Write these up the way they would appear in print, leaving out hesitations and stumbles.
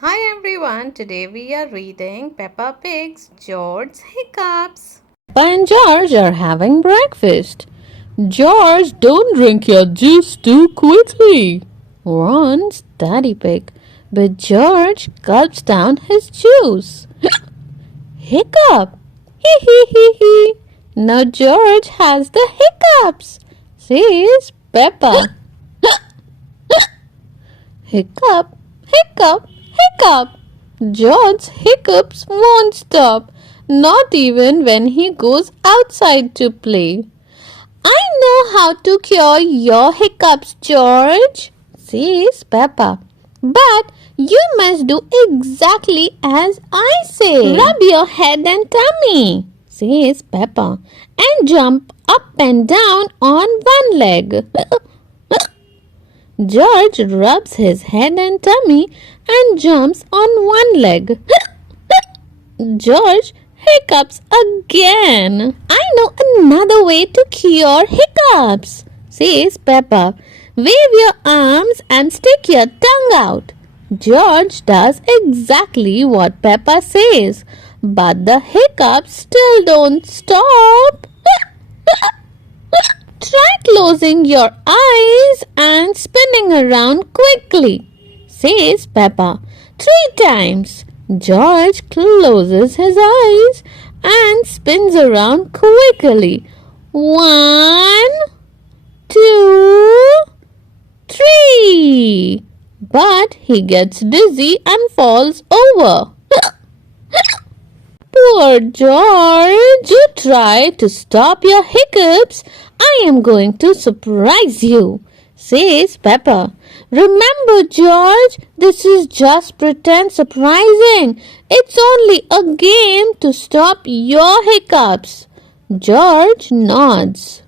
Hi everyone, today we are reading Peppa Pig's George's Hiccups. Peppa and George are having breakfast. George, don't drink your juice too quickly, warns Daddy Pig. But George gulps down his juice. Hiccup! Hee hee hee hee! Now George has the hiccups, says Peppa. Hiccup, hiccup, hiccup. George's hiccups won't stop, not even when he goes outside to play. I know how to cure your hiccups, George, says Peppa. But you must do exactly as I say. Rub your head and tummy, says Peppa, and jump up and down on one leg. George rubs his head and tummy and jumps on one leg. George hiccups again. I know another way to cure hiccups, says Peppa. Wave your arms and stick your tongue out. George does exactly what Peppa says, but the hiccups still don't stop. Try closing your eyes and spinning around quickly, says Peppa. 3 times. George closes his eyes and spins around quickly. 1, 2, 3. But he gets dizzy and falls over. Poor George, you try to stop your hiccups. I am going to surprise you, says Peppa. Remember, George, this is just pretend surprising. It's only a game to stop your hiccups. George nods.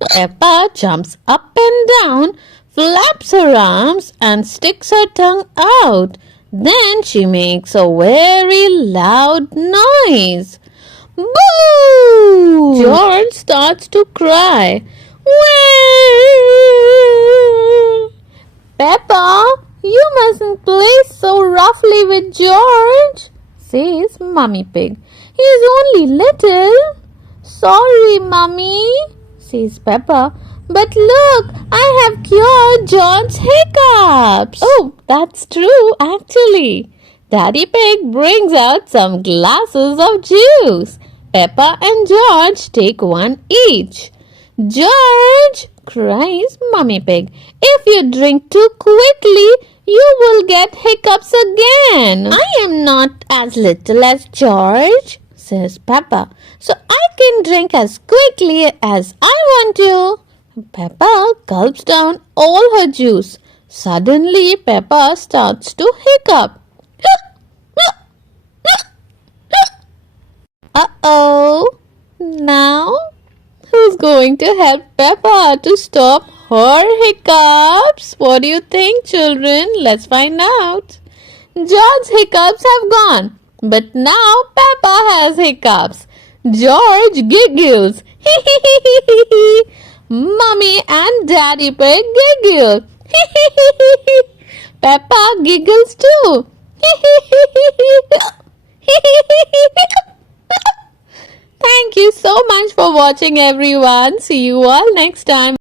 Peppa jumps up and down, flaps her arms, and sticks her tongue out. Then she makes a very loud noise. Boo! George starts to cry. Wah! Peppa, you mustn't play so roughly with George, says Mummy Pig. He's only little. Sorry, Mummy, says Peppa. But look, I have cured George's hiccups. Oh, that's true, actually. Daddy Pig brings out some glasses of juice. Peppa and George take one each. George, cries Mummy Pig, if you drink too quickly, you will get hiccups again. I am not as little as George, says Peppa, so I can drink as quickly as I want to. Peppa gulps down all her juice. Suddenly, Peppa starts to hiccup. Uh-oh. Now, who's going to help Peppa to stop her hiccups? What do you think, children? Let's find out. George's hiccups have gone, but now Peppa has hiccups. George giggles. Mummy and Daddy Pig giggle. Peppa giggles too. Thank you so much for watching, everyone. See you all next time.